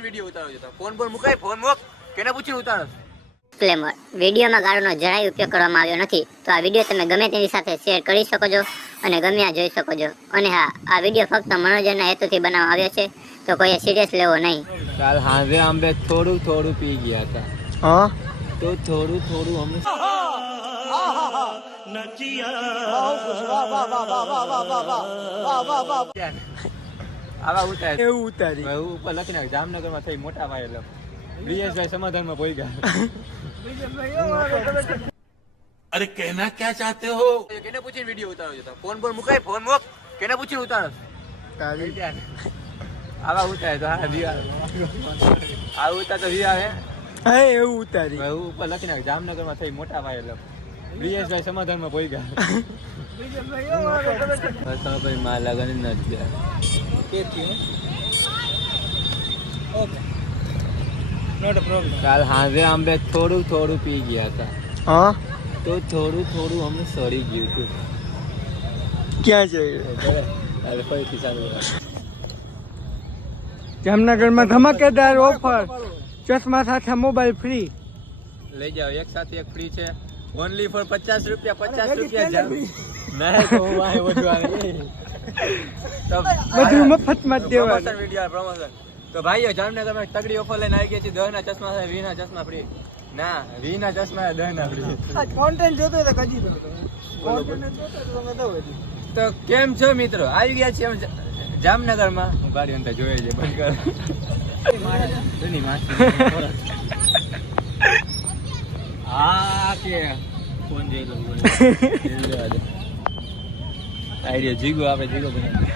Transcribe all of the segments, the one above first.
પૂછીને વિડીયો ઉતારો છો? ફોન પર મુકાય, ફોન મૂક, કેને પૂછીને ઉતારો? ડિસ્ક્લેમર: વિડીયોમાં ગાળોનો જરાય ઉપયોગ કરવામાં આવ્યો નથી, તો આ વિડીયો તમે ગમે તેની સાથે શેર કરી શકો છો અને ગમ્યા જોઈ શકો છો. અને હા, આ વિડીયો ફક્ત મનોરંજનના હેતુથી બનાવવામાં આવ્યો છે, તો કોઈએ સિરિયસ લેવો નહીં. કાલ હાંજે અમે થોડું પી ગયા હતા. હા, તો થોડું અમે આવા ઉતાર એવું ઉતારી હું ઉપર લખી નાખ. જામનગરમાં થઈ મોટા વાયેલો બ્રિયેશભાઈ સમાધાનમાં પોઈ ગયા. અરે કહેના ક્યાં ચાહતે હો? કેને પૂછીને વિડીયો ઉતારો છો? ફોન પર મુકાય, ફોન મૂક, કેને પૂછીને ઉતારો? તારી આવા ઉતાર તો હા વી આવે. આવા ઉતાર તો વી આવે. હા, એવું ઉતારી હું ઉપર લખી નાખ. જામનગરમાં થઈ મોટા વાયેલો બ્રિયેશભાઈ સમાધાનમાં પોઈ ગયા. ભાઈ માં લગન નથી નોટ અ પ્રોબ્લેમ. કાલ હાંજે અમે થોડું પી ગયા હતા. હા, તો થોડું અમે સડી ગયું હતું. ક્યાં જઈએ? હવે ફરીથી ચાલુ જામનગરમાં ધમાકેદાર ઓફર, ચશ્મા સાથે મોબાઈલ ફ્રી. લઈ જાઓ. એક સાથે એક ફ્રી છે. ઓનલી ફોર 50 રૂપિયા. 50 રૂપિયા જાવ. ના તો હું આ બધું આવે બધું મફતમાં જ દેવાનું. Promotion video promotion. તો ભાઈઓ, જામનગરમાં તગડી ઓફર લઈને આવી ગયા છે. 10 ના ચશ્મા સાથે 20 ના ચશ્મા ફ્રી. ના, 20 ના ચશ્મા 10 ના ફ્રી. કોન્ટેન્ટ જોતો તો કજી દો. કોન્ટેન્ટ જોતો તો તમે દો. તો કેમ છો મિત્રો? આવી ગયા છીએ અમે જામનગરમાં. હું ગાડી અંદર જોઈએ છે, બંધ કર. એની માસી આ કે ફોન જોઈ લો. આઈડિયા જીગો આપણે જીગો બનાવી.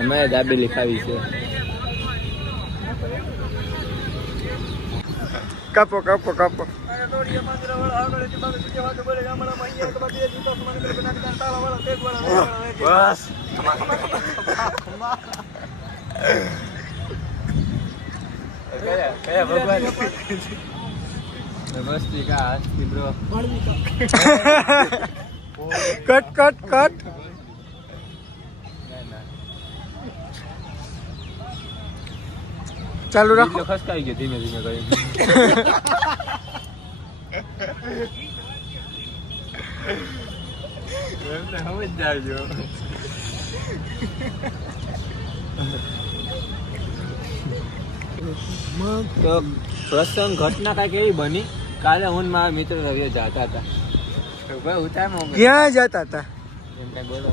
અમે દાબેલી ખાવી છે. કાપો. બસ કયા ભગવાન મસ્તી કા હસ્તી બ્રો. કટ. ચાલુ રાખો. એટલો ખસકાઈ ગયો ધીમે ધીમે કરી. સમજ જાજો. તો પ્રસંગ ઘટના કાંઈક એવી બની. કાલે હું મારા મિત્ર રવિ જતા હતા. ભાઈ ઉતાર ક્યાં જતા હતા? એમ કઈ બોલો.